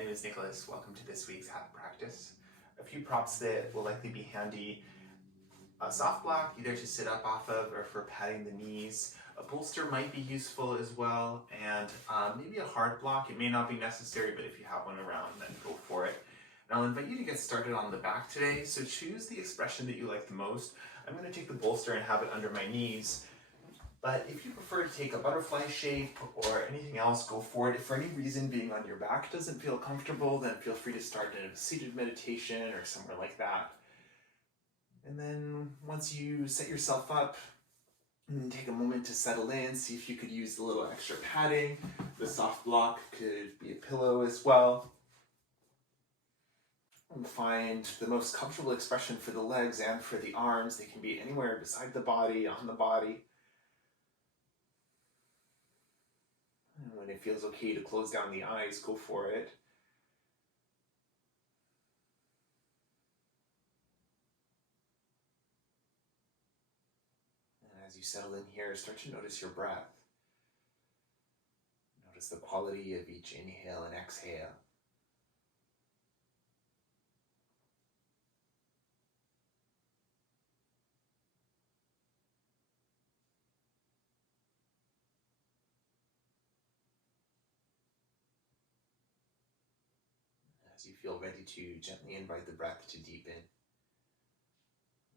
name is Nicholas. Welcome to this week's habit practice. A few props that will likely be handy. A soft block, either to sit up off of or for padding the knees. A bolster might be useful as well, and maybe a hard block. It may not be necessary, but if you have one around, then go for it. And I'll invite you to get started on the back today, so choose the expression that you like the most. I'm going to take the bolster and have it under my knees. But if you prefer to take a butterfly shape or anything else, go for it. If for any reason being on your back doesn't feel comfortable, then feel free to start in a seated meditation or somewhere like that. And then once you set yourself up, take a moment to settle in, see if you could use a little extra padding. The soft block could be a pillow as well. And find the most comfortable expression for the legs and for the arms. They can be anywhere beside the body, on the body. And when it feels okay to close down the eyes, go for it. And as you settle in here, start to notice your breath. Notice the quality of each inhale and exhale. As you feel ready to, gently invite the breath to deepen.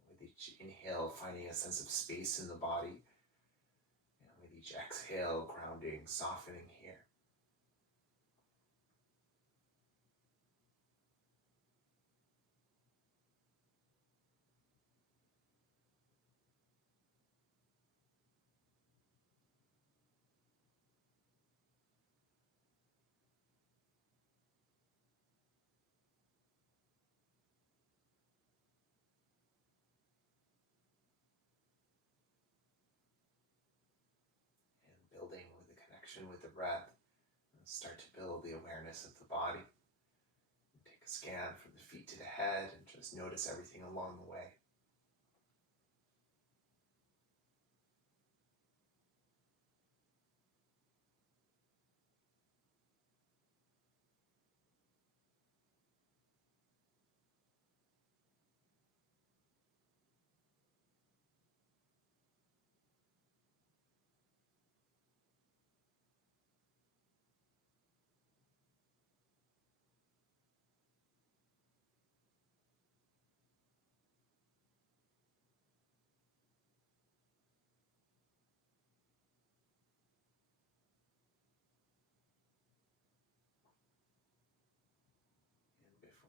With each inhale, finding a sense of space in the body. And with each exhale, grounding, softening here. Building with the connection with the breath, and start to build the awareness of the body. Take a scan from the feet to the head and just notice everything along the way.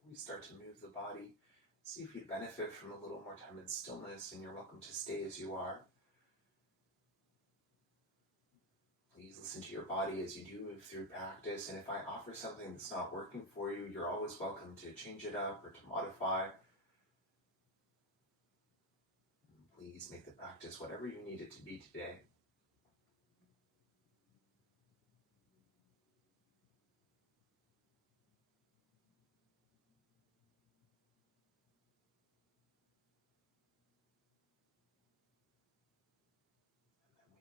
Before we start to move the body, see if you'd benefit from a little more time in stillness, and you're welcome to stay as you are. Please listen to your body as you do move through practice, and if I offer something that's not working for you, you're always welcome to change it up or to modify. Please make the practice whatever you need it to be today.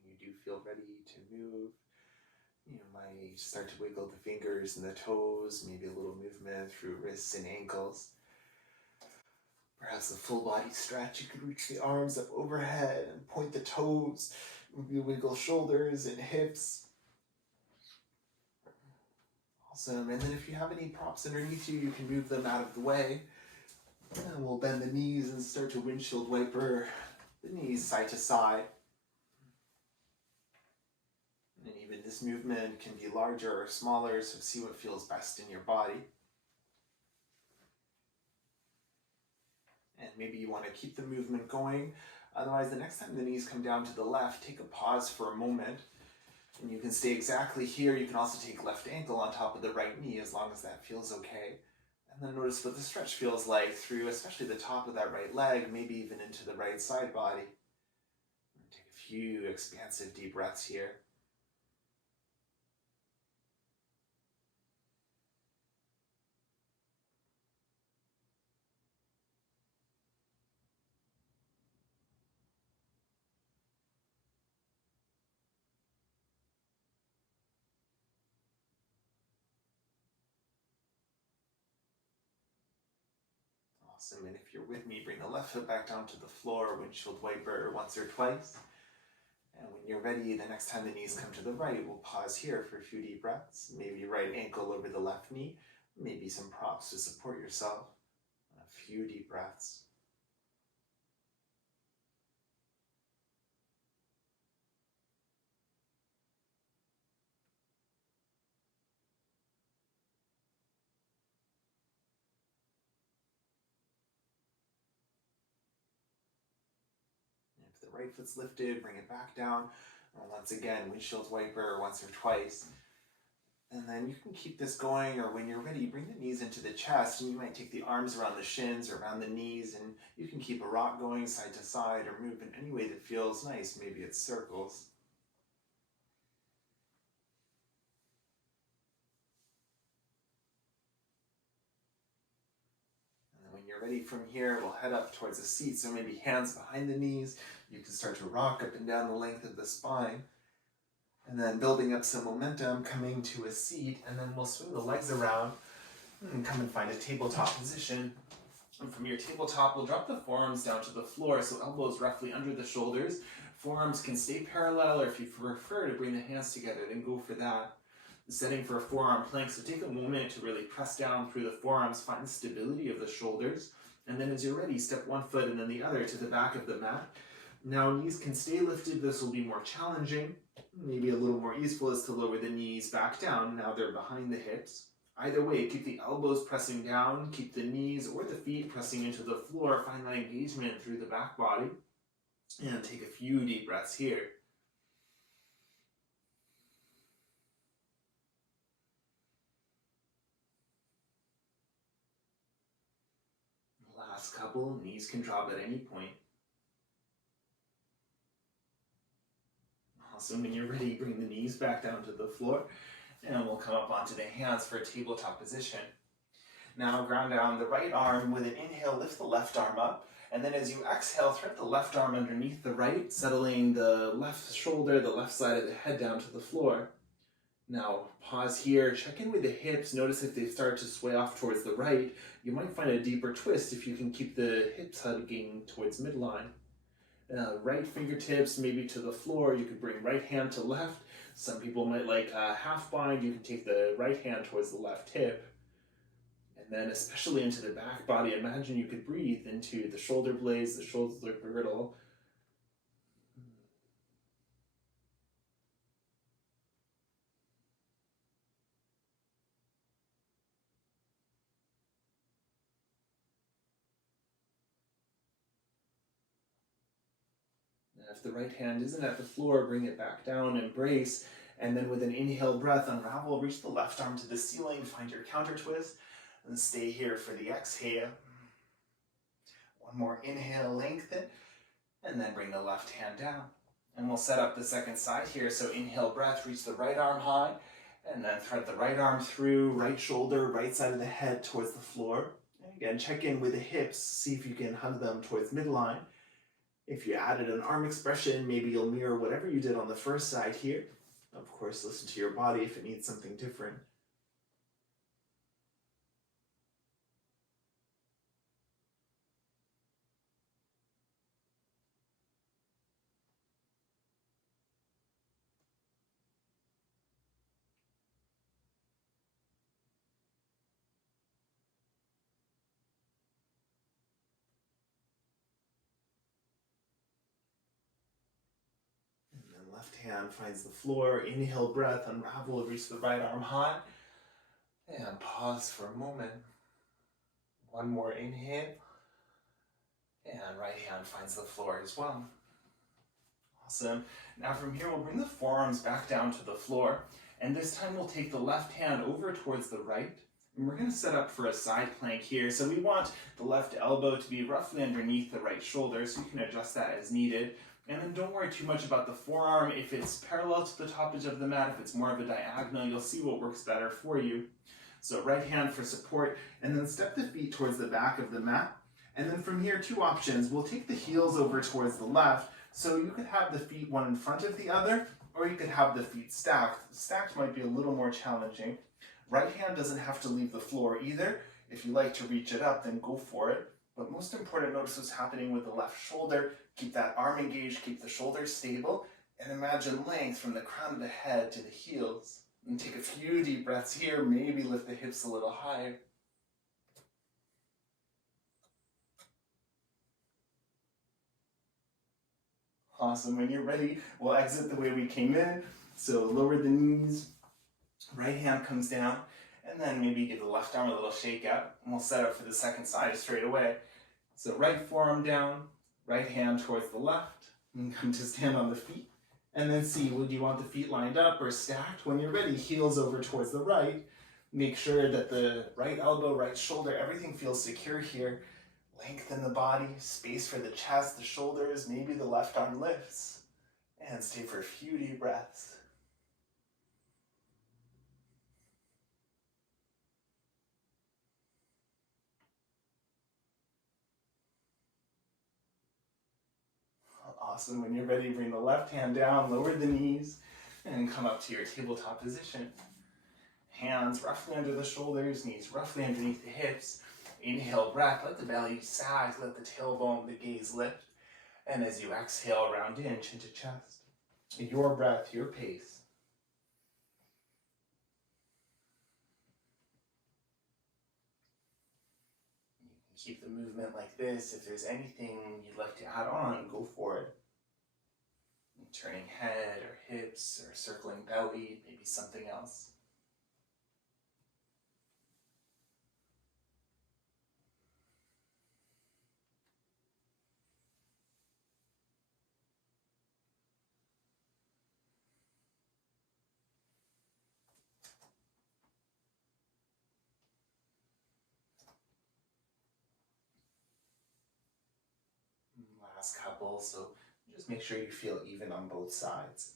When you do feel ready to move, you might start to wiggle the fingers and the toes, maybe a little movement through wrists and ankles. Perhaps a full body stretch. You could reach the arms up overhead and point the toes. Maybe wiggle shoulders and hips. Awesome. And then if you have any props underneath you, you can move them out of the way. And we'll bend the knees and start to windshield wiper the knees side to side. And even this movement can be larger or smaller, so see what feels best in your body. And maybe you want to keep the movement going. Otherwise, the next time the knees come down to the left, take a pause for a moment. And you can stay exactly here. You can also take left ankle on top of the right knee as long as that feels okay. And then notice what the stretch feels like through especially the top of that right leg, maybe even into the right side body. And take a few expansive deep breaths here. Awesome, and if you're with me, bring the left foot back down to the floor, windshield wiper once or twice. And when you're ready, the next time the knees come to the right, we'll pause here for a few deep breaths. Maybe right ankle over the left knee, maybe some props to support yourself. A few deep breaths. If the right foot's lifted, bring it back down. And once again, windshield wiper once or twice. And then you can keep this going, or when you're ready, bring the knees into the chest, and you might take the arms around the shins or around the knees, and you can keep a rock going side to side or move in any way that feels nice. Maybe it's circles. And when you're ready from here, we'll head up towards the seat, so maybe hands behind the knees. You can start to rock up and down the length of the spine. And then building up some momentum, coming to a seat, and then we'll swing the legs around and come and find a tabletop position. And from your tabletop, we'll drop the forearms down to the floor, so elbows roughly under the shoulders. Forearms can stay parallel, or if you prefer to bring the hands together, then go for that. The setting for a forearm plank, so take a moment to really press down through the forearms, find the stability of the shoulders, and then as you're ready, step one foot and then the other to the back of the mat. Now knees can stay lifted. This will be more challenging. Maybe a little more easeful is to lower the knees back down. Now they're behind the hips. Either way, keep the elbows pressing down, keep the knees or the feet pressing into the floor. Find that engagement through the back body. And take a few deep breaths here. Last couple, knees can drop at any point. Awesome, when you're ready, bring the knees back down to the floor, and we'll come up onto the hands for a tabletop position. Now ground down the right arm. With an inhale, lift the left arm up, and then as you exhale, thread the left arm underneath the right, settling the left shoulder, the left side of the head down to the floor. Now pause here, check in with the hips, notice if they start to sway off towards the right. You might find a deeper twist if you can keep the hips hugging towards midline. Right fingertips maybe to the floor. You could bring right hand to left. Some people might like a half bind. You can take the right hand towards the left hip. And then especially into the back body, imagine you could breathe into the shoulder blades, the shoulder girdle. If the right hand isn't at the floor, bring it back down, embrace, and then with an inhale breath, unravel, reach the left arm to the ceiling, find your counter twist, and stay here for the exhale. One more inhale, lengthen, and then bring the left hand down. And we'll set up the second side here, so inhale breath, reach the right arm high, and then thread the right arm through, right shoulder, right side of the head towards the floor. And again, check in with the hips, see if you can hug them towards midline. If you added an arm expression, maybe you'll mirror whatever you did on the first side here. Of course, listen to your body if it needs something different. Left hand finds the floor. Inhale breath, unravel, reach the right arm high. And pause for a moment. One more inhale. And right hand finds the floor as well. Awesome. Now from here, we'll bring the forearms back down to the floor. And this time we'll take the left hand over towards the right. And we're going to set up for a side plank here. So we want the left elbow to be roughly underneath the right shoulder, so you can adjust that as needed. And then don't worry too much about the forearm. If it's parallel to the top edge of the mat, if it's more of a diagonal, you'll see what works better for you. So right hand for support, and then step the feet towards the back of the mat. And then from here, two options. We'll take the heels over towards the left, so you could have the feet one in front of the other, or you could have the feet stacked. Stacked might be a little more challenging. Right hand doesn't have to leave the floor either. If you like to reach it up, then go for it. But most important, notice what's happening with the left shoulder. Keep that arm engaged, keep the shoulders stable, and imagine length from the crown of the head to the heels. And take a few deep breaths here, maybe lift the hips a little higher. Awesome, when you're ready, we'll exit the way we came in. So lower the knees, right hand comes down, and then maybe give the left arm a little shake out, and we'll set up for the second side straight away. So right forearm down, right hand towards the left, and come to stand on the feet. And then see, would you want the feet lined up or stacked? When you're ready, heels over towards the right. Make sure that the right elbow, right shoulder, everything feels secure here. Lengthen the body, space for the chest, the shoulders, maybe the left arm lifts. And stay for a few deep breaths. Awesome. When you're ready, bring the left hand down, lower the knees, and come up to your tabletop position. Hands roughly under the shoulders, knees roughly underneath the hips. Inhale, breath, let the belly sag, let the tailbone, the gaze lift. And as you exhale, round in, chin to chest. Your breath, your pace. You can keep the movement like this. If there's anything you'd like to add on, go for it. Turning head or hips or circling belly, maybe something else. Last couple, so just make sure you feel even on both sides.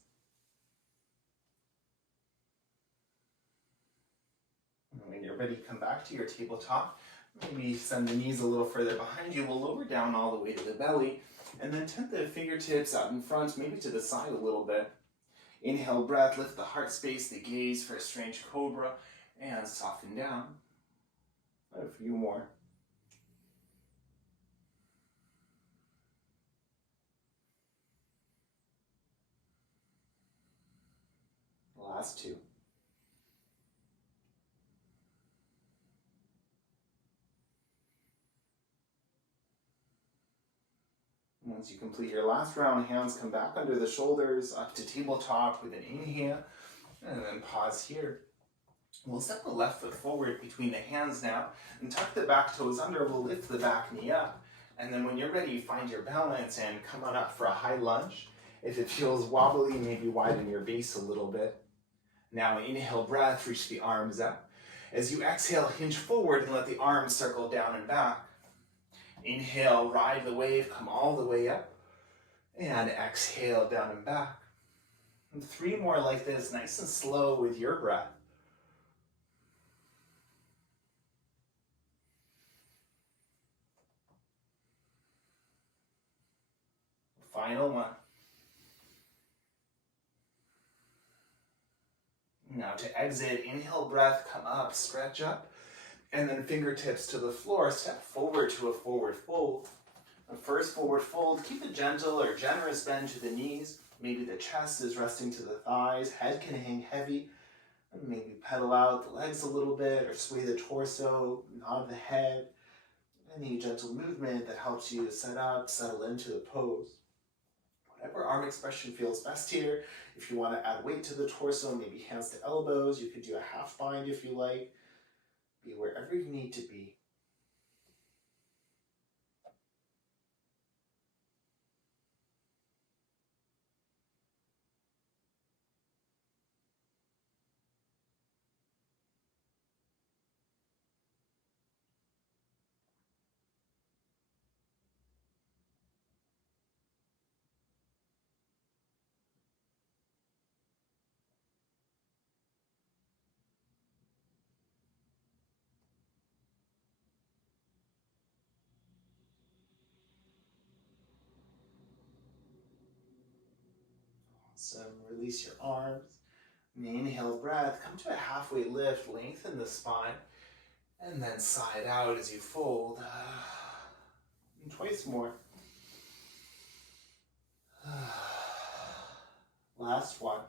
And when you're ready, come back to your tabletop. Maybe send the knees a little further behind you. We'll lower down all the way to the belly, and then tip the fingertips out in front, maybe to the side a little bit. Inhale, breath, lift the heart space, the gaze for a strange cobra, and soften down. A few more. Last two. Once you complete your last round, hands come back under the shoulders, up to tabletop with an inhale, and then pause here. We'll step the left foot forward between the hands now, and tuck the back toes under. We'll lift the back knee up, and then when you're ready, find your balance and come on up for a high lunge. If it feels wobbly, maybe widen your base a little bit. Now inhale, breath, reach the arms up. As you exhale, hinge forward and let the arms circle down and back. Inhale, ride the wave, come all the way up. And exhale, down and back. And 3 more like this, nice and slow with your breath. Final one. Now to exit, inhale, breath, come up, stretch up. And then fingertips to the floor, step forward to a forward fold. The first forward fold, keep a gentle or generous bend to the knees. Maybe the chest is resting to the thighs, head can hang heavy. And maybe pedal out the legs a little bit or sway the torso, nod the head. Any gentle movement that helps you to set up, settle into the pose. Whatever arm expression feels best here. If you want to add weight to the torso, maybe hands to elbows, you could do a half bind if you like. Be wherever you need to be. So release your arms. Inhale, breath, come to a halfway lift, lengthen the spine, and then side out as you fold. And twice more. Last one.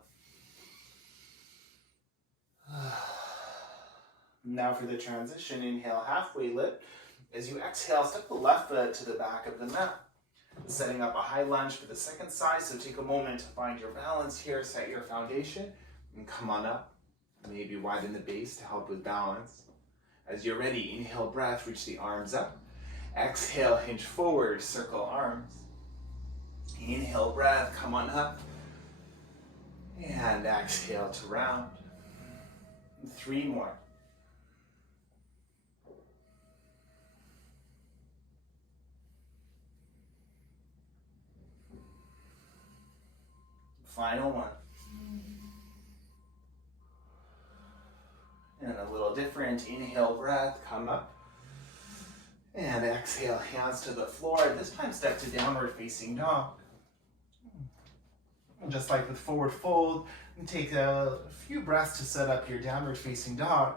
Now for the transition, inhale, halfway lift. As you exhale, step the left foot to the back of the mat. Setting up a high lunge for the second side, so take a moment to find your balance here, set your foundation, and come on up. Maybe widen the base to help with balance. As you're ready, inhale, breath, reach the arms up. Exhale, hinge forward, circle arms. Inhale, breath, come on up. And exhale to round. 3 more. Final one. And a little different. Inhale, breath, come up. And exhale, hands to the floor. This time step to downward facing dog. And just like with forward fold, take a few breaths to set up your downward facing dog.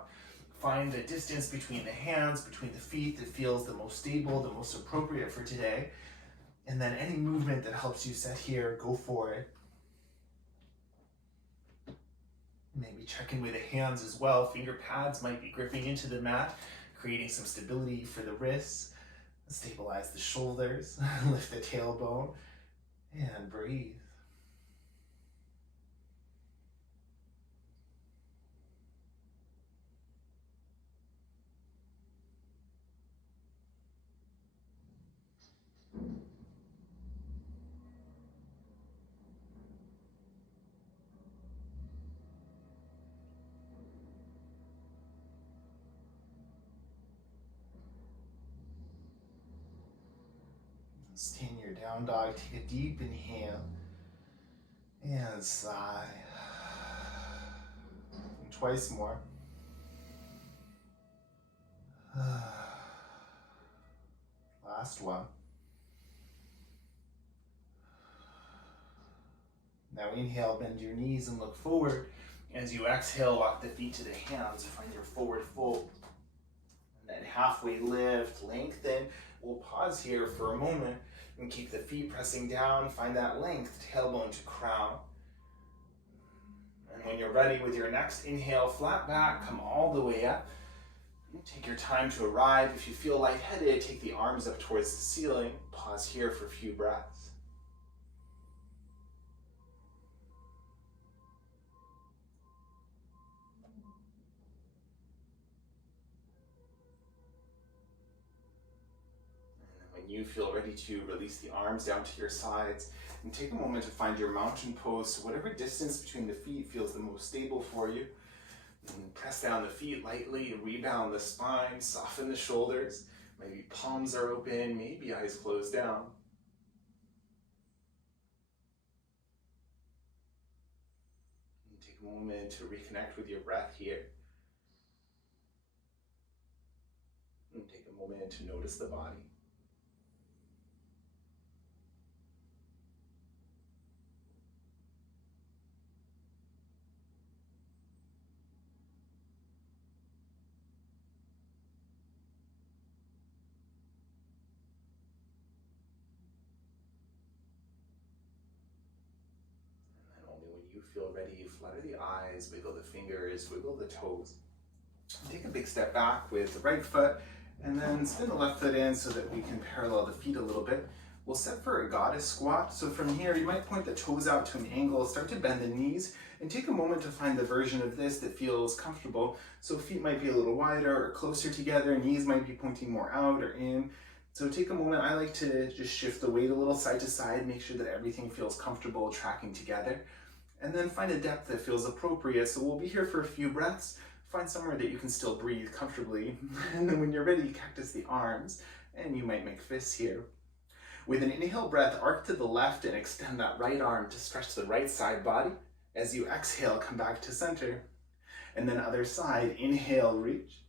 Find the distance between the hands, between the feet that feels the most stable, the most appropriate for today. And then any movement that helps you set here, go for it. Maybe check in with the hands as well. Finger pads might be gripping into the mat, creating some stability for the wrists. Stabilize the shoulders, lift the tailbone, and breathe. Stay in your down dog, take a deep inhale, and sigh. And twice more. Last one. Now inhale, bend your knees and look forward. As you exhale, walk the feet to the hands, find your forward fold. And then halfway lift, lengthen. We'll pause here for a moment and keep the feet pressing down. Find that length, tailbone to crown. And when you're ready with your next inhale, flat back, come all the way up. Take your time to arrive. If you feel lightheaded, take the arms up towards the ceiling. Pause here for a few breaths. And when you feel ready to release the arms down to your sides, and take a moment to find your mountain pose. So whatever distance between the feet feels the most stable for you. And press down the feet lightly, rebound the spine, soften the shoulders. Maybe palms are open, maybe eyes closed down. And take a moment to reconnect with your breath here. And take a moment to notice the body. You feel ready, flutter the eyes, wiggle the fingers, wiggle the toes. Take a big step back with the right foot, and then spin the left foot in so that we can parallel the feet a little bit. We'll set for a goddess squat. So from here, you might point the toes out to an angle, start to bend the knees, and take a moment to find the version of this that feels comfortable. So feet might be a little wider or closer together, knees might be pointing more out or in. So take a moment. I like to just shift the weight a little side to side, make sure that everything feels comfortable tracking together. And then find a depth that feels appropriate. So we'll be here for a few breaths. Find somewhere that you can still breathe comfortably. And then when you're ready, cactus the arms, and you might make fists here. With an inhale breath, arc to the left and extend that right arm to stretch the right side body. As you exhale, come back to center. And then other side, inhale, reach,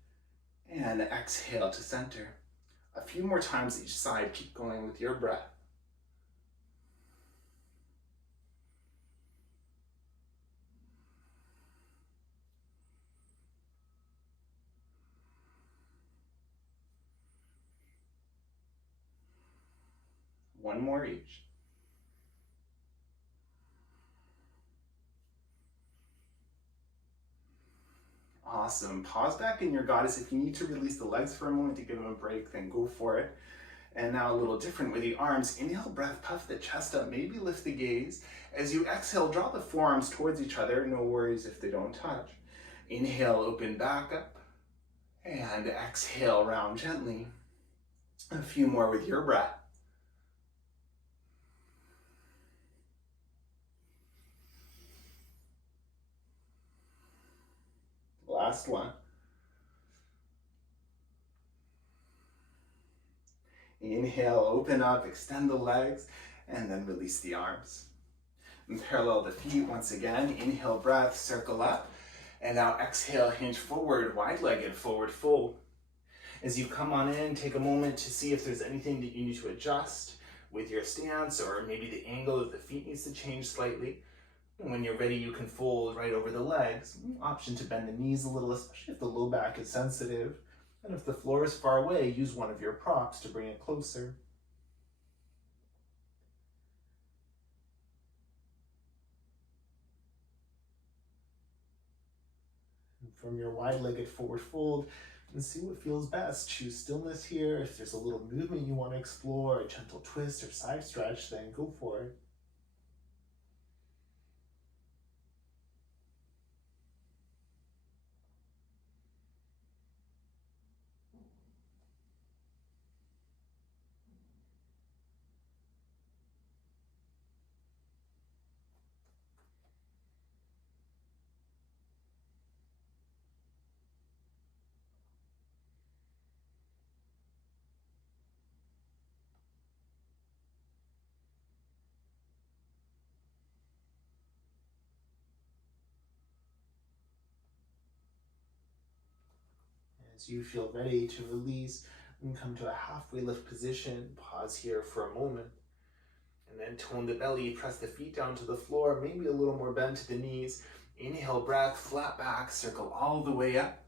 and exhale to center. A few more times each side, keep going with your breath. One more each. Awesome. Pause back in your goddess. If you need to release the legs for a moment to give them a break, then go for it. And now a little different with the arms. Inhale, breath, puff the chest up, maybe lift the gaze. As you exhale, draw the forearms towards each other. No worries if they don't touch. Inhale, open back up. And exhale, round gently. A few more with your breath. Last one. Inhale, open up, extend the legs, and then release the arms. And parallel the feet once again. Inhale, breath, circle up. And now exhale, hinge forward, wide-legged, forward fold. As you come on in, take a moment to see if there's anything that you need to adjust with your stance, or maybe the angle of the feet needs to change slightly. And when you're ready, you can fold right over the legs. Option to bend the knees a little, especially if the low back is sensitive. And if the floor is far away, use one of your props to bring it closer. And from your wide-legged forward fold, and see what feels best. Choose stillness here. If there's a little movement you want to explore, a gentle twist or side stretch, then go for it. As you feel ready to release, and come to a halfway lift position, pause here for a moment. And then tone the belly, press the feet down to the floor, maybe a little more bend to the knees. Inhale, breath, flat back, circle all the way up.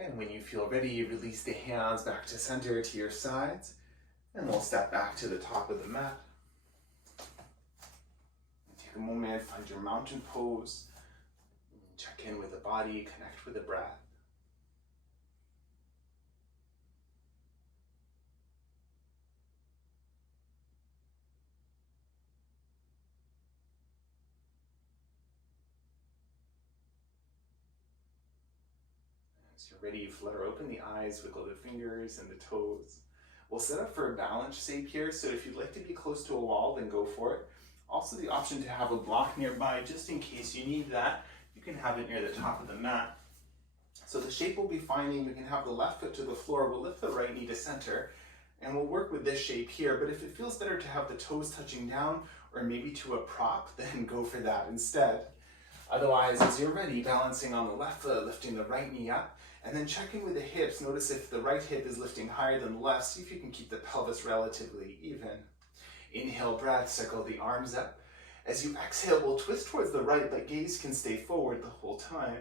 And when you feel ready, release the hands back to center to your sides. And we'll step back to the top of the mat. Take a moment, find your mountain pose. Check in with the body, connect with the breath. As you're ready, flutter open the eyes, wiggle the fingers and the toes. We'll set up for a balance shape here, so if you'd like to be close to a wall, then go for it. Also the option to have a block nearby, just in case you need that. You can have it near the top of the mat. So the shape we'll be finding, you can have the left foot to the floor, we'll lift the right knee to center, and we'll work with this shape here. But if it feels better to have the toes touching down, or maybe to a prop, then go for that instead. Otherwise, as you're ready, balancing on the left foot, lifting the right knee up, and then checking with the hips. Notice if the right hip is lifting higher than the left. See if you can keep the pelvis relatively even. Inhale, breath, circle the arms up. As you exhale, we'll twist towards the right, but gaze can stay forward the whole time.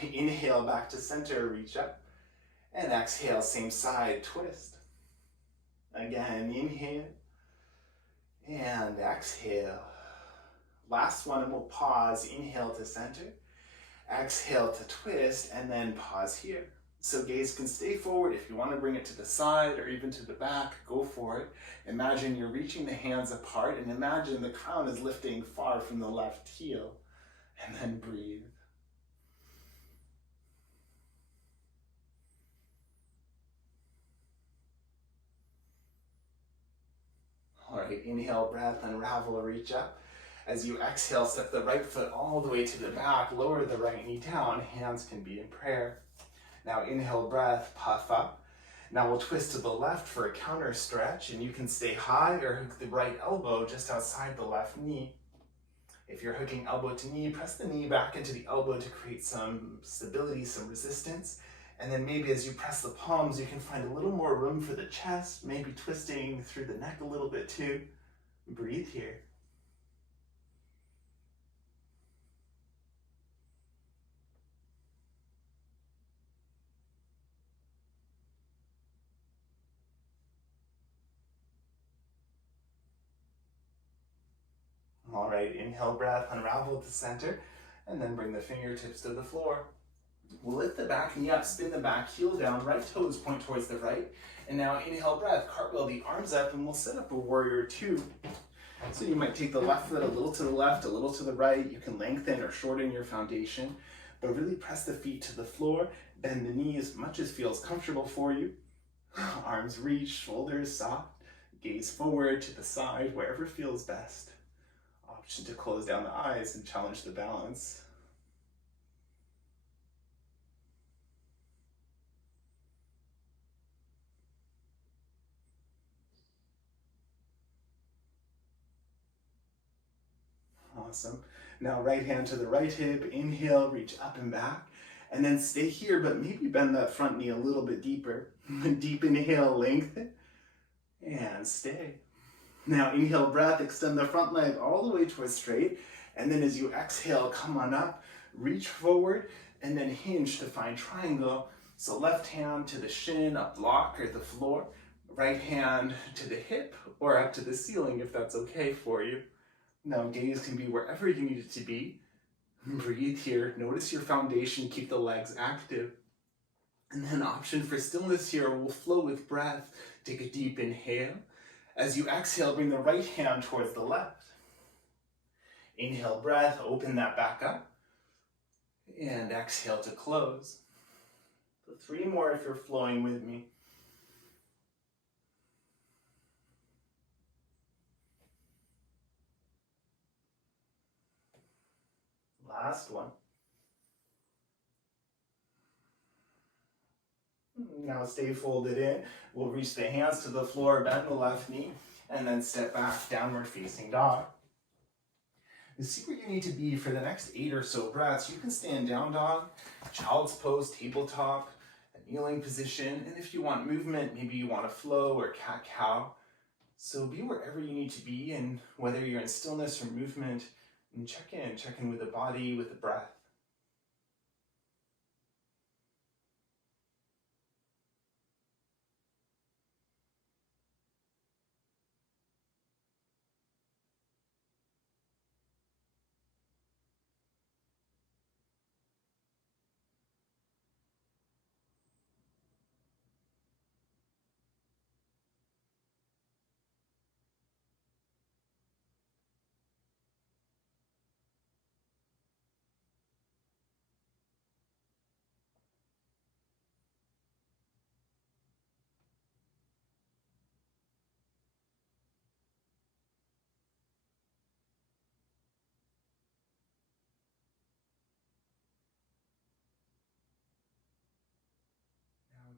Inhale, back to center, reach up. And exhale, same side, twist. Again, inhale. And exhale. Last one, and we'll pause. Inhale to center. Exhale to twist, and then pause here. So gaze can stay forward. If you want to bring it to the side or even to the back, go for it. Imagine you're reaching the hands apart, and imagine the crown is lifting far from the left heel. And then breathe. All right, inhale, breath, unravel, reach up. As you exhale, step the right foot all the way to the back, lower the right knee down, hands can be in prayer. Now inhale, breath, puff up. Now we'll twist to the left for a counter stretch, and you can stay high or hook the right elbow just outside the left knee. If you're hooking elbow to knee, press the knee back into the elbow to create some stability, some resistance. And then maybe as you press the palms, you can find a little more room for the chest, maybe twisting through the neck a little bit too. Breathe here. right. Inhale breath, unravel at the center, and then bring the fingertips to the floor. We'll lift the back knee up, spin the back heel down, right toes point towards the right. And now inhale breath, cartwheel the arms up, and we'll set up a warrior two. So you might take the left foot a little to the left, a little to the right. You can lengthen or shorten your foundation, but really press the feet to the floor, bend the knee as much as feels comfortable for you. Arms reach, shoulders soft, gaze forward to the side, wherever feels best. Option to close down the eyes and challenge the balance. Awesome. Now right hand to the right hip, inhale, reach up and back, and then stay here, but maybe bend that front knee a little bit deeper. Deep inhale, lengthen, and stay. Now inhale breath, extend the front leg all the way towards straight, and then as you exhale, come on up, reach forward, and then hinge to find triangle. So left hand to the shin, a block or the floor, right hand to the hip or up to the ceiling if that's okay for you. Now gaze can be wherever you need it to be. Breathe here, notice your foundation, keep the legs active. And then option for stillness here, we'll flow with breath. Take a deep inhale. As you exhale, bring the right hand towards the left. Inhale breath, open that back up. And exhale to close. So 3 more if you're flowing with me. Last one. Now stay folded in. We'll reach the hands to the floor, bend the left knee, and then step back, downward facing dog. And see where you need to be for the next 8 or so breaths. You can stay in down dog, child's pose, tabletop, a kneeling position, and if you want movement, maybe you want to flow or cat-cow. So be wherever you need to be, and whether you're in stillness or movement, and check in with the body, with the breath.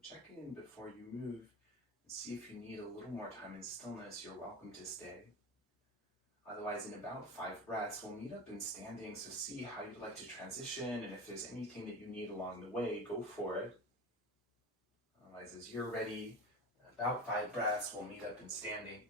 Check in before you move and see if you need a little more time in stillness. You're welcome to stay. Otherwise, in about 5 breaths, we'll meet up in standing, so see how you'd like to transition, and if there's anything that you need along the way, go for it. Otherwise, as you're ready, about 5 breaths, we'll meet up in standing.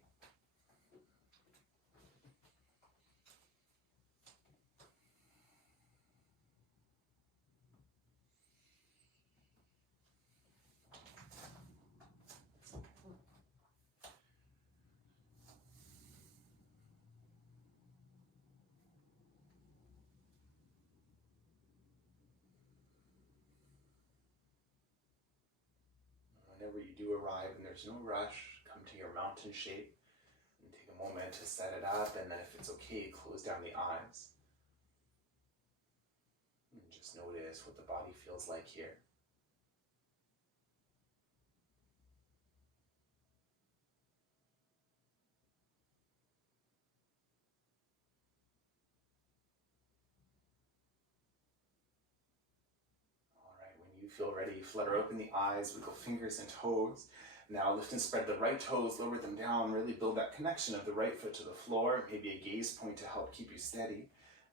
Whenever you do arrive and there's no rush, come to your mountain shape and take a moment to set it up, and then if it's okay, close down the eyes. And just notice what the body feels like here. When you feel ready, flutter open the eyes, wiggle fingers and toes. Now lift and spread the right toes, lower them down, really build that connection of the right foot to the floor, maybe a gaze point to help keep you steady.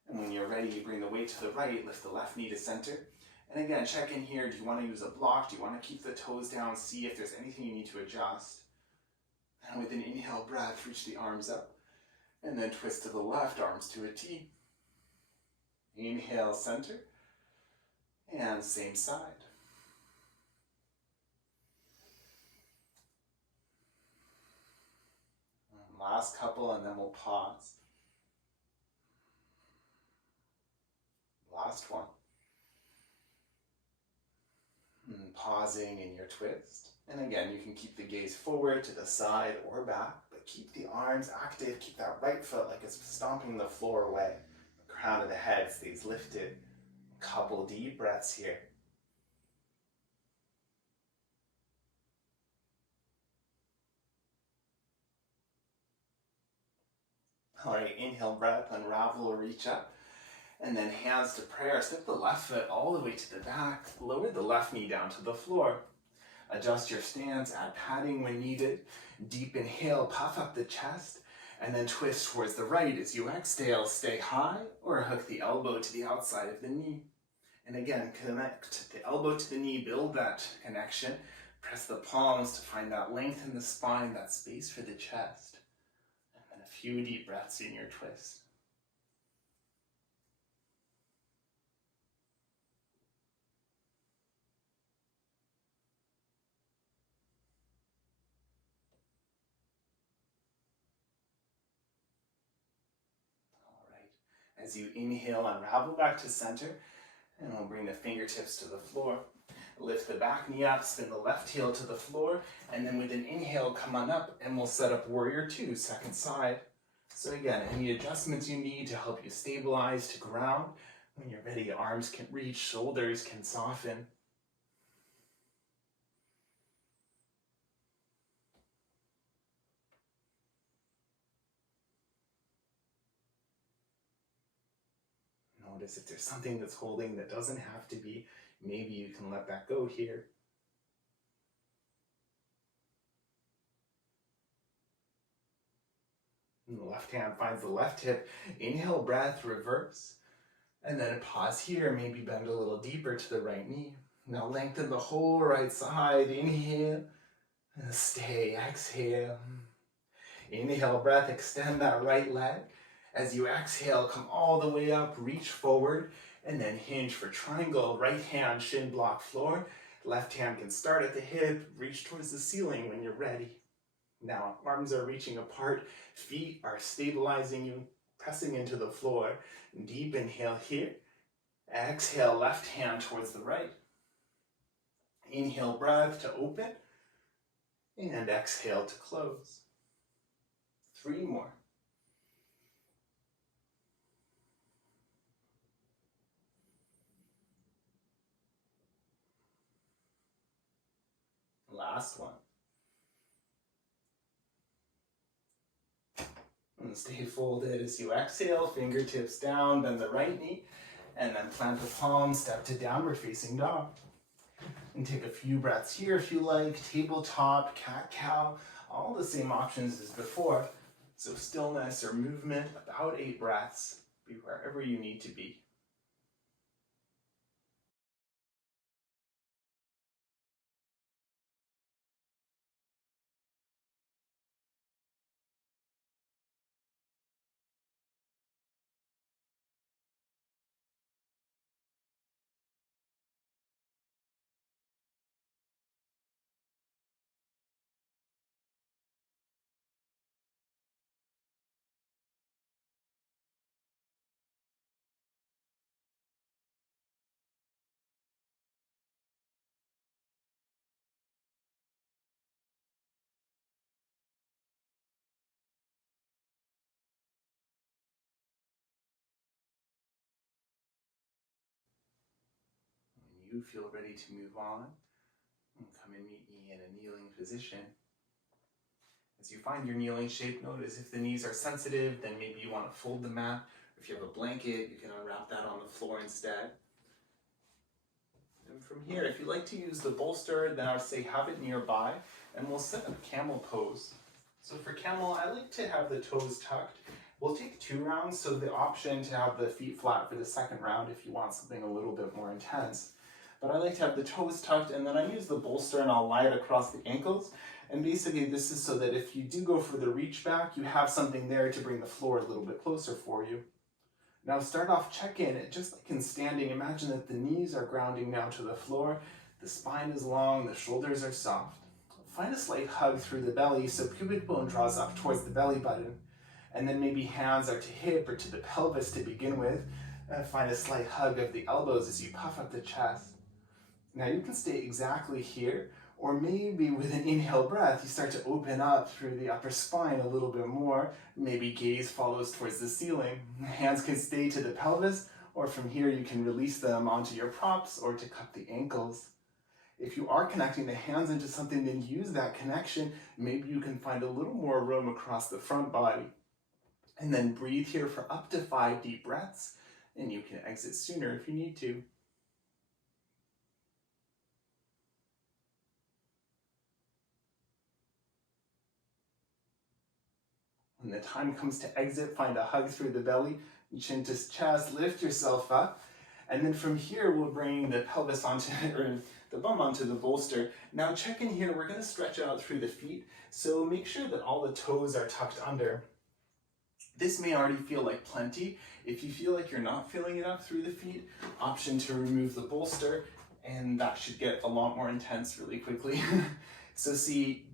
And when you're ready, you bring the weight to the right, lift the left knee to center. And again, check in here. Do you want to use a block? Do you want to keep the toes down? See if there's anything you need to adjust. And with an inhale breath, reach the arms up. And then twist to the left, arms to a T. Inhale, center. And same side. Last couple, and then we'll pause. Last one. And pausing in your twist. And again, you can keep the gaze forward to the side or back, but keep the arms active. Keep that right foot like it's stomping the floor away. The crown of the head stays lifted. Couple deep breaths here. All right, inhale, breath, unravel or reach up. And then hands to prayer. Step the left foot all the way to the back. Lower the left knee down to the floor. Adjust your stance, add padding when needed. Deep inhale, puff up the chest, and then twist towards the right. As you exhale, stay high or hook the elbow to the outside of the knee. And again, connect the elbow to the knee, build that connection. Press the palms to find that length in the spine, that space for the chest. And then a few deep breaths in your twist. As you inhale, unravel back to center, and we'll bring the fingertips to the floor. Lift the back knee up, spin the left heel to the floor, and then with an inhale, come on up, and we'll set up warrior two, second side. So again, any adjustments you need to help you stabilize to ground. When you're ready, arms can reach, shoulders can soften. Notice if there's something that's holding that doesn't have to be, maybe you can let that go here. And the left hand finds the left hip. Inhale, breath, reverse. And then pause here, maybe bend a little deeper to the right knee. Now lengthen the whole right side. Inhale, and stay, exhale. Inhale, breath, extend that right leg. As you exhale, come all the way up, reach forward, and then hinge for triangle. Right hand, shin block floor. Left hand can start at the hip, reach towards the ceiling when you're ready. Now, arms are reaching apart, feet are stabilizing you, pressing into the floor. Deep inhale here. Exhale, left hand towards the right. Inhale, breath to open. And exhale to close. 3 more. Last one. And stay folded as you exhale, fingertips down, bend the right knee, and then plant the palms, step to downward facing dog. And take a few breaths here if you like, tabletop, cat-cow, all the same options as before. So stillness or movement, about 8 breaths, be wherever you need to be. When you feel ready to move on, come and meet me in a kneeling position. As you find your kneeling shape, notice if the knees are sensitive, then maybe you want to fold the mat. If you have a blanket, you can unwrap that on the floor instead. And from here, if you like to use the bolster, then I would say have it nearby, and we'll set up camel pose. So for camel, I like to have the toes tucked. We'll take 2 rounds, so the option to have the feet flat for the second round if you want something a little bit more intense. But I like to have the toes tucked, and then I use the bolster and I'll lie it across the ankles. And basically this is so that if you do go for the reach back, you have something there to bring the floor a little bit closer for you. Now start off check-in, just like in standing, imagine that the knees are grounding now to the floor, the spine is long, the shoulders are soft. Find a slight hug through the belly so pubic bone draws up towards the belly button. And then maybe hands are to hip or to the pelvis to begin with. And find a slight hug of the elbows as you puff up the chest. Now you can stay exactly here, or maybe with an inhale breath, you start to open up through the upper spine a little bit more. Maybe gaze follows towards the ceiling. Hands can stay to the pelvis, or from here you can release them onto your props or to cup the ankles. If you are connecting the hands into something, then use that connection. Maybe you can find a little more room across the front body. And then breathe here for up to 5 deep breaths, and you can exit sooner if you need to. When the time comes to exit, find a hug through the belly, chin to chest, lift yourself up. And then from here, we'll bring the pelvis onto, or the bum onto the bolster. Now check in here, we're gonna stretch out through the feet. So make sure that all the toes are tucked under. This may already feel like plenty. If you feel like you're not feeling enough through the feet, option to remove the bolster, and that should get a lot more intense really quickly. So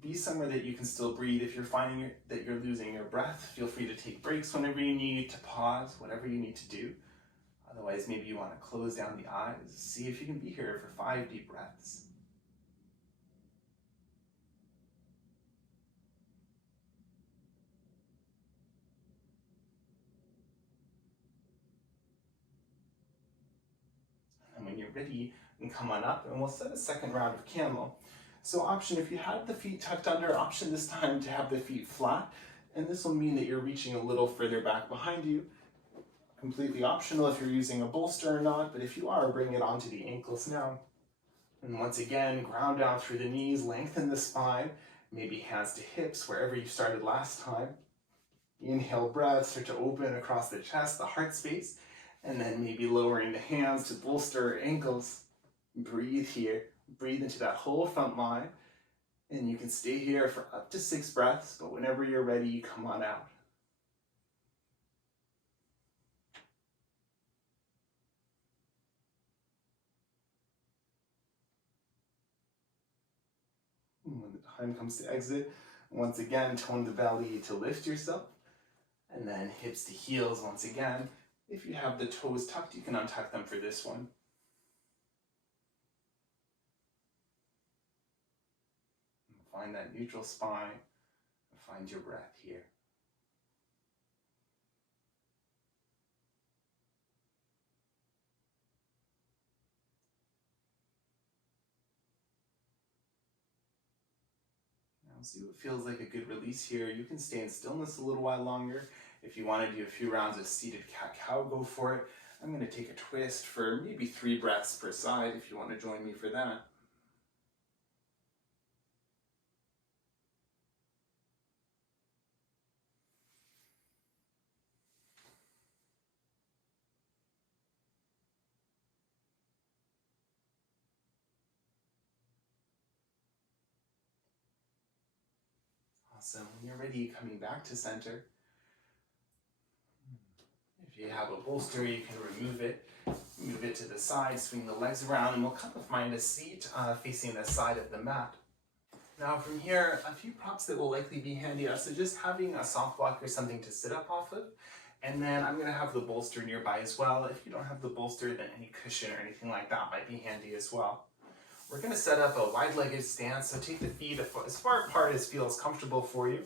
be somewhere that you can still breathe. If you're finding that you're losing your breath, feel free to take breaks whenever you need, to pause, whatever you need to do. Otherwise, maybe you want to close down the eyes. See if you can be here for 5 deep breaths. And when you're ready, you can come on up and we'll set a second round of camel. So option, if you have the feet tucked under, option this time to have the feet flat. And this will mean that you're reaching a little further back behind you. Completely optional if you're using a bolster or not, but if you are, bring it onto the ankles now. And once again, ground down through the knees, lengthen the spine, maybe hands to hips, wherever you started last time. Inhale breath, start to open across the chest, the heart space, and then maybe lowering the hands to bolster ankles. Breathe here, breathe into that whole front line, and you can stay here for up to 6 breaths, but whenever you're ready, you come on out. And when the time comes to exit, once again, tone the belly to lift yourself, and then hips to heels once again. If you have the toes tucked, you can untuck them for this one. Find that neutral spine, and find your breath here. Now see what feels like a good release here. You can stay in stillness a little while longer. If you want to do a few rounds of seated cat-cow, go for it. I'm going to take a twist for maybe 3 breaths per side if you want to join me for that. Awesome. When you're ready, coming back to center. If you have a bolster, you can remove it. Move it to the side, swing the legs around, and we'll kind of find a seat facing the side of the mat. Now from here, a few props that will likely be handy are so just having a soft block or something to sit up off of. And then I'm going to have the bolster nearby as well. If you don't have the bolster, then any cushion or anything like that might be handy as well. We're going to set up a wide-legged stance, so take the feet as far apart as feels comfortable for you.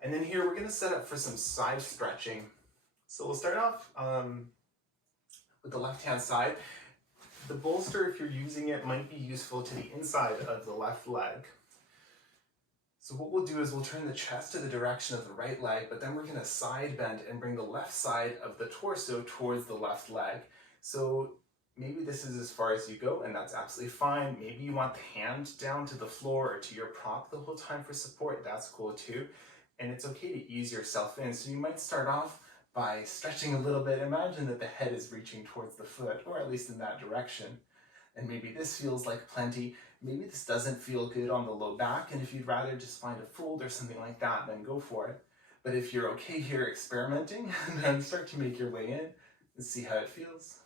And then here we're going to set up for some side stretching. So we'll start off with the left-hand side. The bolster, if you're using it, might be useful to the inside of the left leg. So what we'll do is we'll turn the chest to the direction of the right leg, but then we're going to side bend and bring the left side of the torso towards the left leg. So maybe this is as far as you go, and that's absolutely fine. Maybe you want the hand down to the floor or to your prop the whole time for support. That's cool too. And it's okay to ease yourself in. So you might start off by stretching a little bit. Imagine that the head is reaching towards the foot, or at least in that direction. And maybe this feels like plenty. Maybe this doesn't feel good on the low back, and if you'd rather just find a fold or something like that, then go for it. But if you're okay here experimenting, then start to make your way in and see how it feels.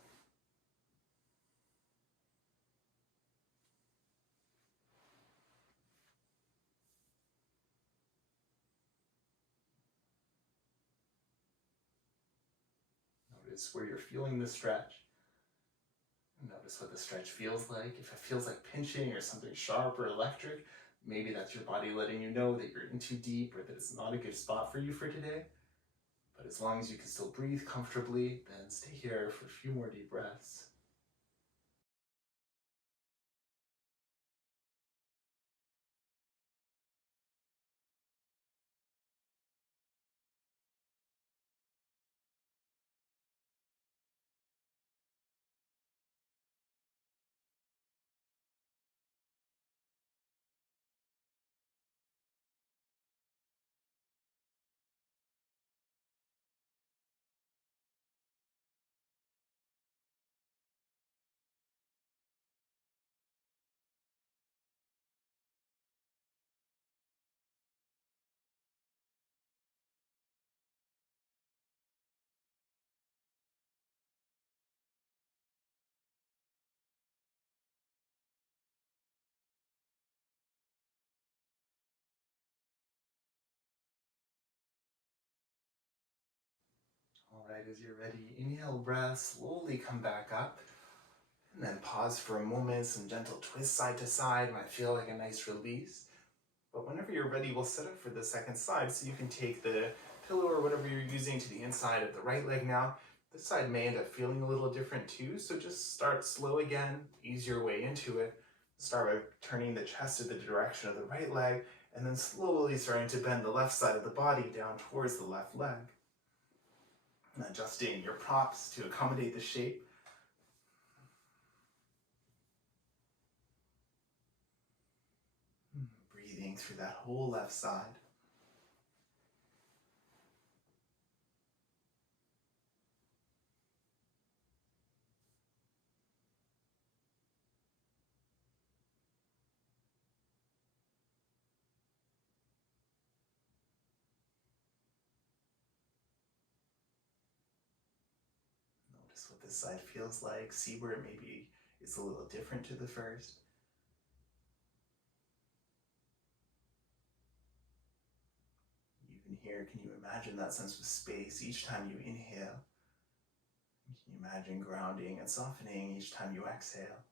Notice where you're feeling the stretch. Notice what the stretch feels like. If it feels like pinching or something sharp or electric, maybe that's your body letting you know that you're in too deep or that it's not a good spot for you for today. But as long as you can still breathe comfortably, then stay here for a few more deep breaths. All right, as you're ready, inhale breath, slowly come back up, and then pause for a moment, some gentle twists side to side might feel like a nice release. But whenever you're ready, we'll set up for the second side, so you can take the pillow or whatever you're using to the inside of the right leg now. This side may end up feeling a little different too, so just start slow again, ease your way into it. Start by turning the chest to the direction of the right leg, and then slowly starting to bend the left side of the body down towards the left leg. And adjusting your props to accommodate the shape. Breathing through that whole left side. Notice what this side feels like. See where it maybe is a little different to the first. Even here, can you imagine that sense of space each time you inhale? Can you imagine grounding and softening each time you exhale?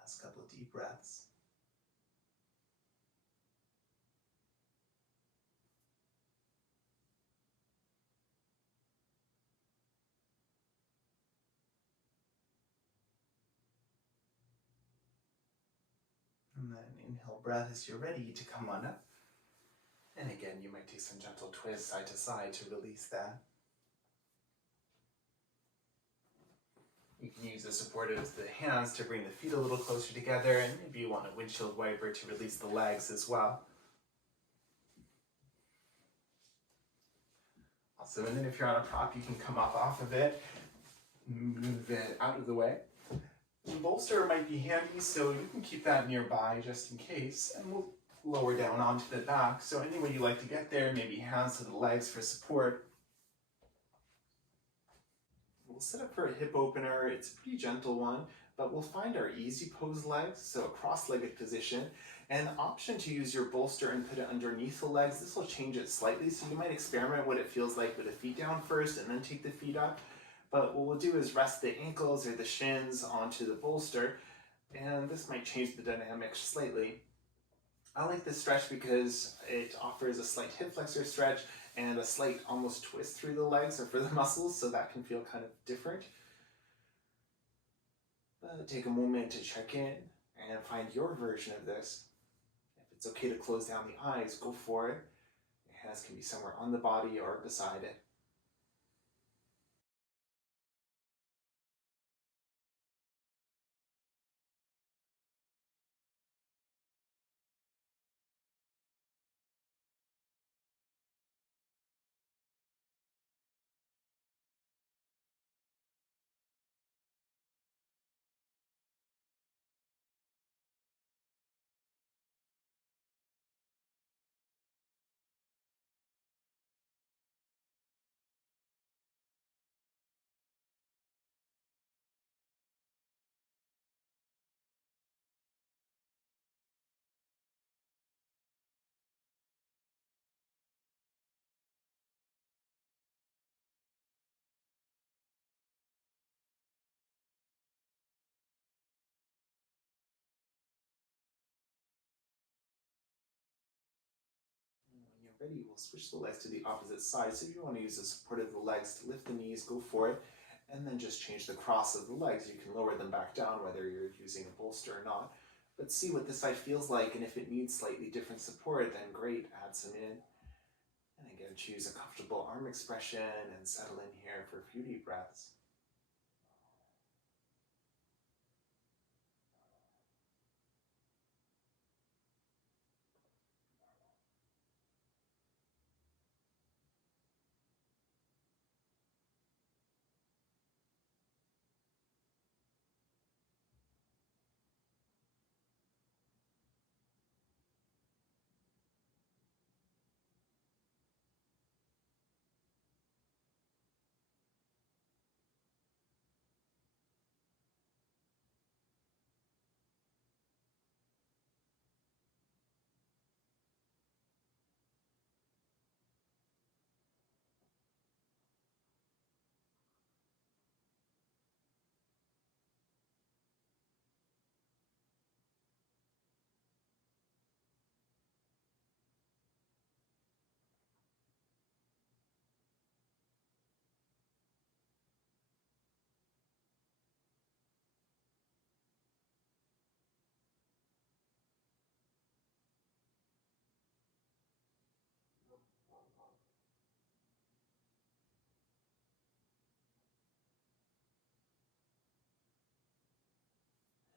Last couple of deep breaths. And then inhale breath as you're ready to come on up. And again, you might take some gentle twists side to side to release that. You can use the support of the hands to bring the feet a little closer together, and maybe you want a windshield wiper to release the legs as well. Awesome, and then if you're on a prop, you can come up off of it, move it out of the way. The bolster might be handy, so you can keep that nearby just in case, and we'll lower down onto the back. So any way you like to get there, maybe hands to the legs for support. We'll set up for a hip opener. It's a pretty gentle one, but we'll find our easy pose legs, so a cross-legged position, and option to use your bolster and put it underneath the legs. This will change it slightly, so you might experiment what it feels like with the feet down first and then take the feet up. But what we'll do is rest the ankles or the shins onto the bolster, and this might change the dynamics slightly. I like this stretch because it offers a slight hip flexor stretch and a slight almost twist through the legs or for the muscles, so that can feel kind of different. But take a moment to check in and find your version of this. If it's okay to close down the eyes, go for it. Your hands can be somewhere on the body or beside it. ready, we'll switch the legs to the opposite side. So if you want to use the support of the legs to lift the knees, go for it. And then just change the cross of the legs. You can lower them back down whether you're using a bolster or not. But see what this side feels like, and if it needs slightly different support, then great, add some in. And again, choose a comfortable arm expression and settle in here for a few deep breaths.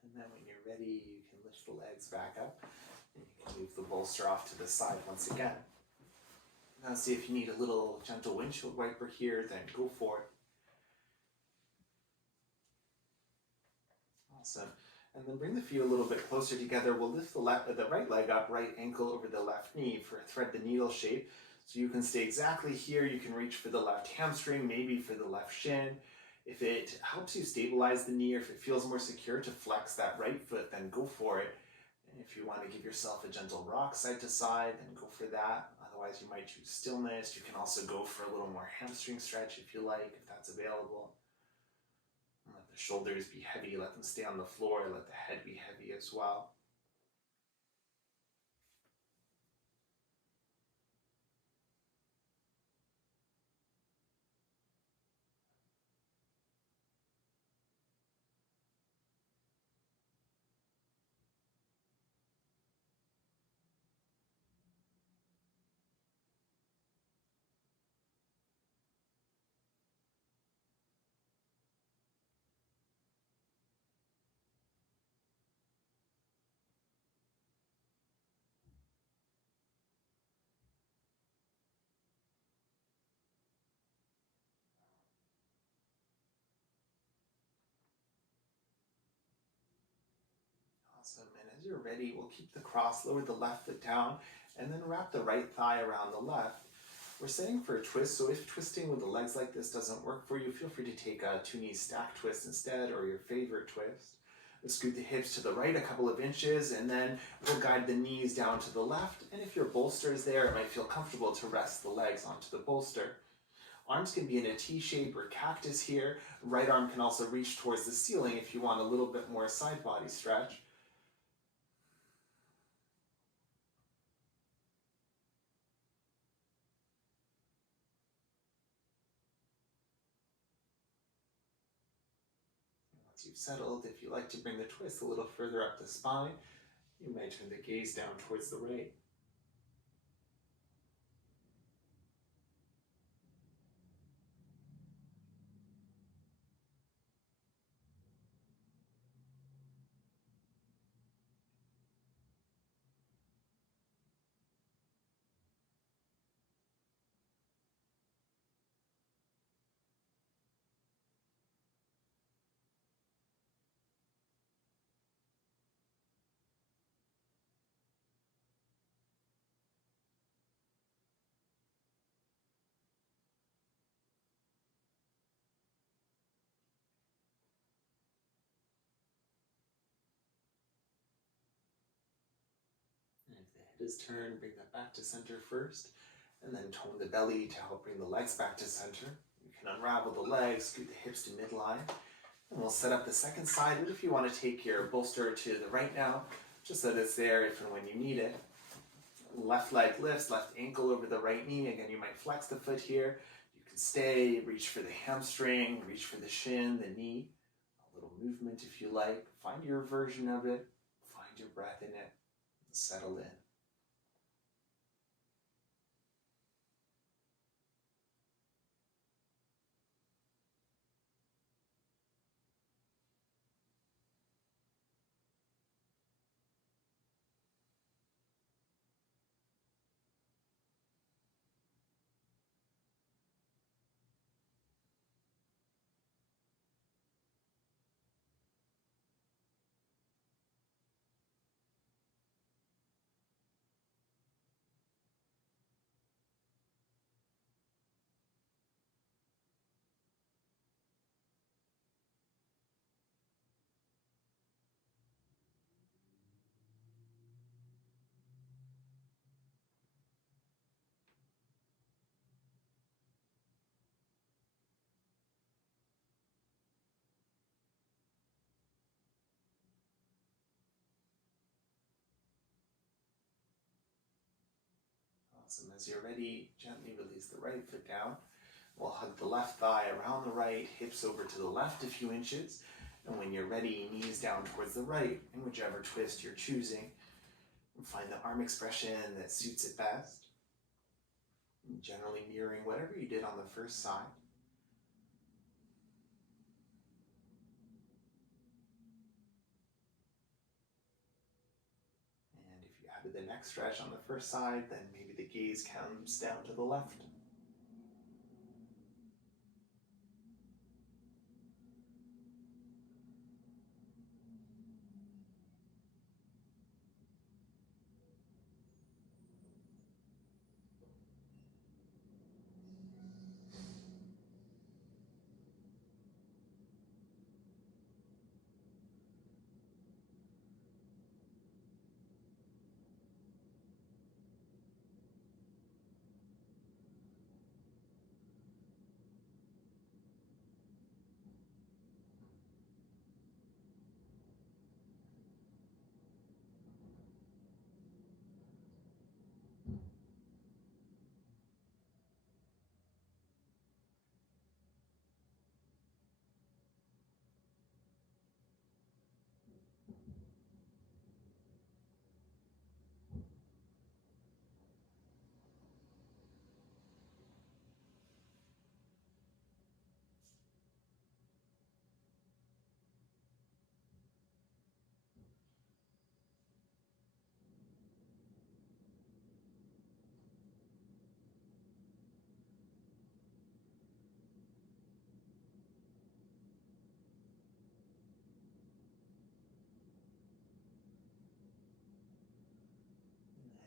And then when you're ready, you can lift the legs back up, and you can move the bolster off to the side once again. Now see if you need a little gentle windshield wiper here, then go for it. Awesome. And then bring the feet a little bit closer together. We'll lift the right leg up, right ankle over the left knee for a thread the needle shape. So you can stay exactly here. You can reach for the left hamstring, maybe for the left shin. If it helps you stabilize the knee, or if it feels more secure to flex that right foot, then go for it. And if you want to give yourself a gentle rock side to side, then go for that. Otherwise, you might choose stillness. You can also go for a little more hamstring stretch if you like, if that's available. And let the shoulders be heavy, let them stay on the floor, let the head be heavy as well. Awesome. And as you're ready, we'll keep the cross, lower the left foot down, and then wrap the right thigh around the left. We're setting for a twist, so if twisting with the legs like this doesn't work for you, feel free to take a two-knee stack twist instead, or your favorite twist. We'll scoot the hips to the right a couple of inches, and then we'll guide the knees down to the left. And if your bolster is there, it might feel comfortable to rest the legs onto the bolster. Arms can be in a T shape or cactus here. Right arm can also reach towards the ceiling if you want a little bit more side body stretch. Once you've settled, if you like to bring the twist a little further up the spine, you might turn the gaze down towards the right. And if the head is turned, bring that back to center first, and then tone the belly to help bring the legs back to center. You can unravel the legs, scoot the hips to midline, and we'll set up the second side. What if you want to take your bolster to the right now, just so that it's there if and when you need it. Left leg lifts, left ankle over the right knee. Again, you might flex the foot here. You can stay, reach for the hamstring, reach for the shin, the knee. A little movement if you like. Find your version of it. Find your breath in it. And settle in. Awesome. As you're ready, gently release the right foot down. We'll hug the left thigh around the right, hips over to the left a few inches. And when you're ready, knees down towards the right in whichever twist you're choosing. And find the arm expression that suits it best. And generally mirroring whatever you did on the first side. And if you added the neck stretch on the first side, then maybe the gaze comes down to the left.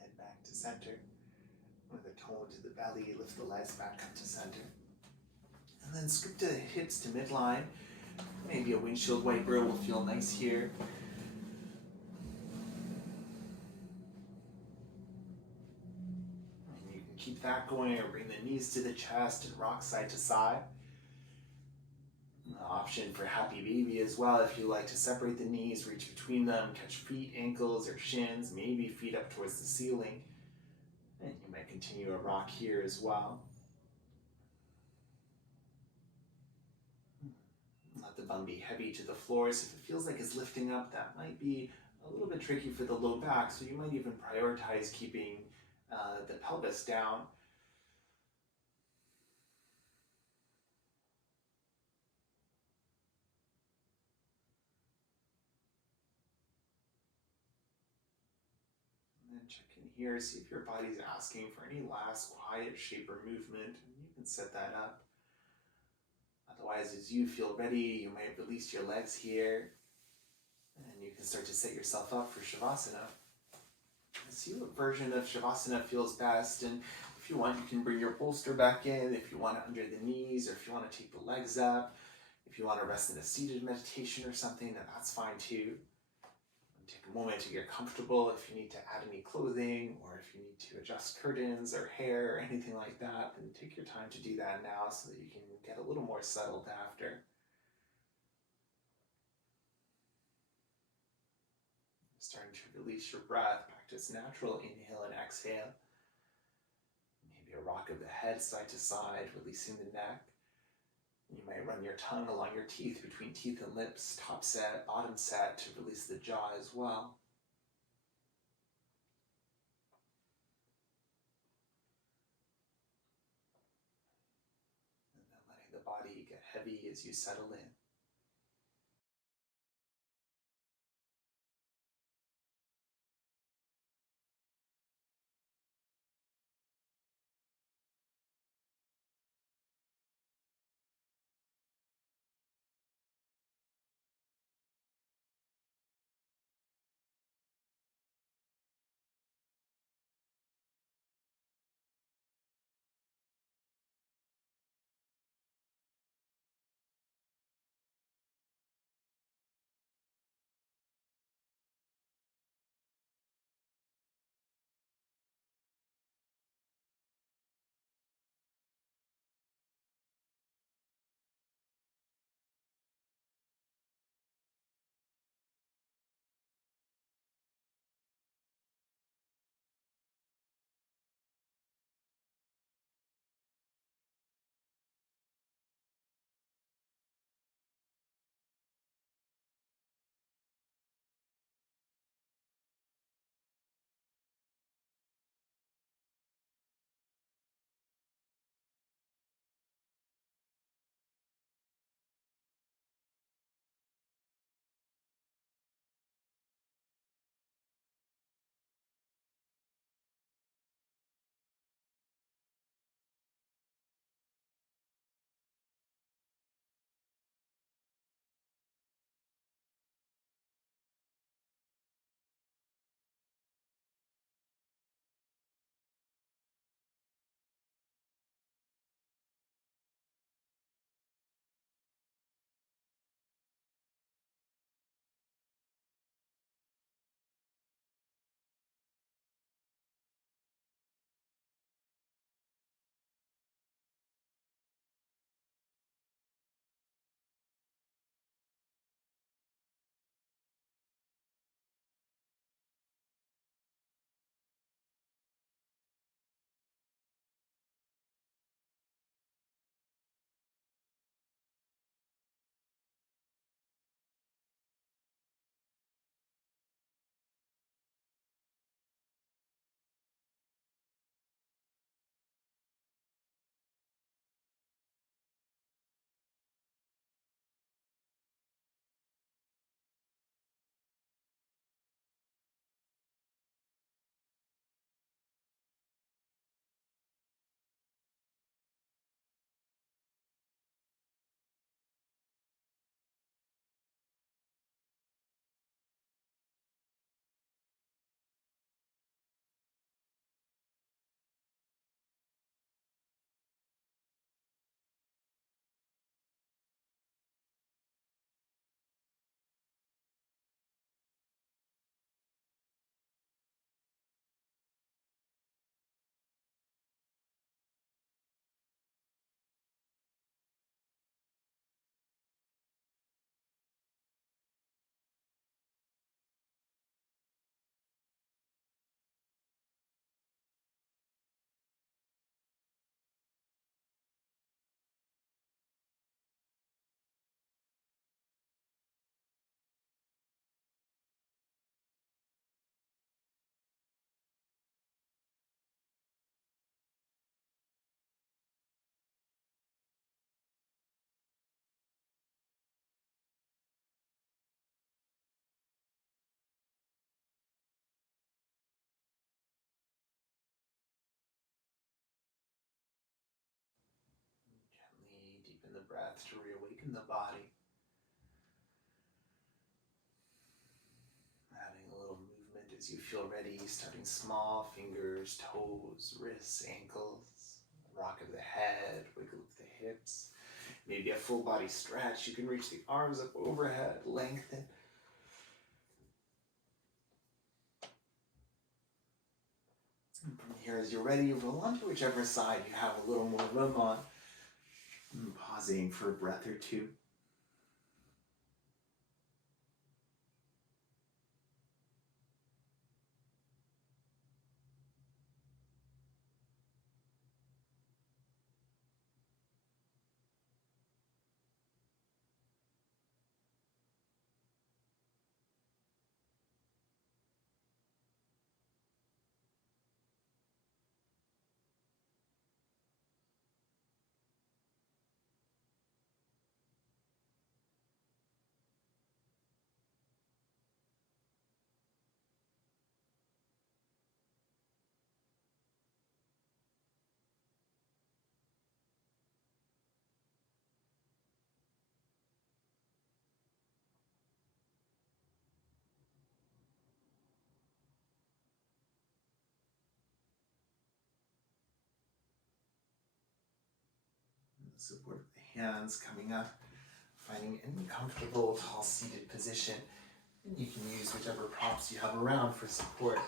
Head back to center. With a tone to the belly, lift the legs back up to center. And then scoop the hips to midline. Maybe a windshield wiper will feel nice here. And you can keep that going or bring the knees to the chest and rock side to side. An option for happy baby as well if you like to separate the knees, reach between them, catch feet, ankles, or shins, maybe feet up towards the ceiling. And you might continue a rock here as well. Let the bum be heavy to the floor, so if it feels like it's lifting up, that might be a little bit tricky for the low back, so you might even prioritize keeping the pelvis down. And then check in here, see if your body's asking for any last quiet shape or movement, and you can set that up. Otherwise, as you feel ready, you might release your legs here, and you can start to set yourself up for Shavasana. See what version of Shavasana feels best, and if you want, you can bring your bolster back in, if you want it under the knees, or if you want to take the legs up, if you want to rest in a seated meditation or something, then that's fine too. And take a moment to get comfortable if you need to add any clothing, or if you need to adjust curtains or hair or anything like that, then take your time to do that now so that you can get a little more settled after. Starting to release your breath, practice natural inhale and exhale. Maybe a rock of the head side to side, releasing the neck. You might run your tongue along your teeth, between teeth and lips, top set, bottom set, to release the jaw as well. And then letting the body get heavy as you settle in. Deepen the breath to reawaken the body. Adding a little movement as you feel ready, starting small, fingers, toes, wrists, ankles, rock of the head, wiggle of the hips. Maybe a full body stretch. You can reach the arms up overhead, lengthen. And from here, as you're ready, roll onto whichever side you have a little more room on. And pausing for a breath or two. Support of the hands coming up, finding any comfortable tall seated position. And you can use whichever props you have around for support.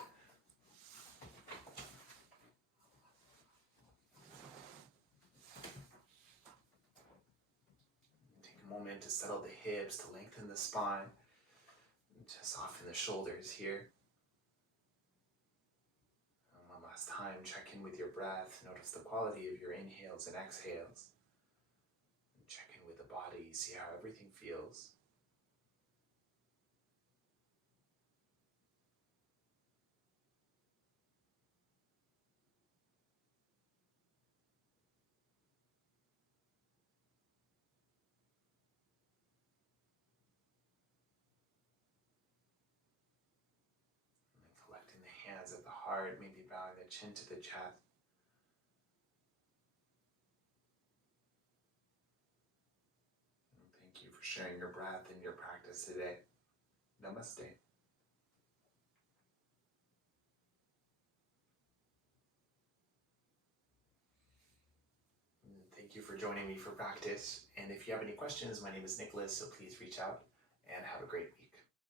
Take a moment to settle the hips, to lengthen the spine, and to soften the shoulders here. And one last time, check in with your breath. Notice the quality of your inhales and exhales. And check in with the body, see how everything feels. Collecting the hands at the heart, maybe bowing the chin to the chest. And thank you for sharing your breath and your practice today. Namaste. And thank you for joining me for practice. And if you have any questions, my name is Nicholas, so please reach out and have a great week.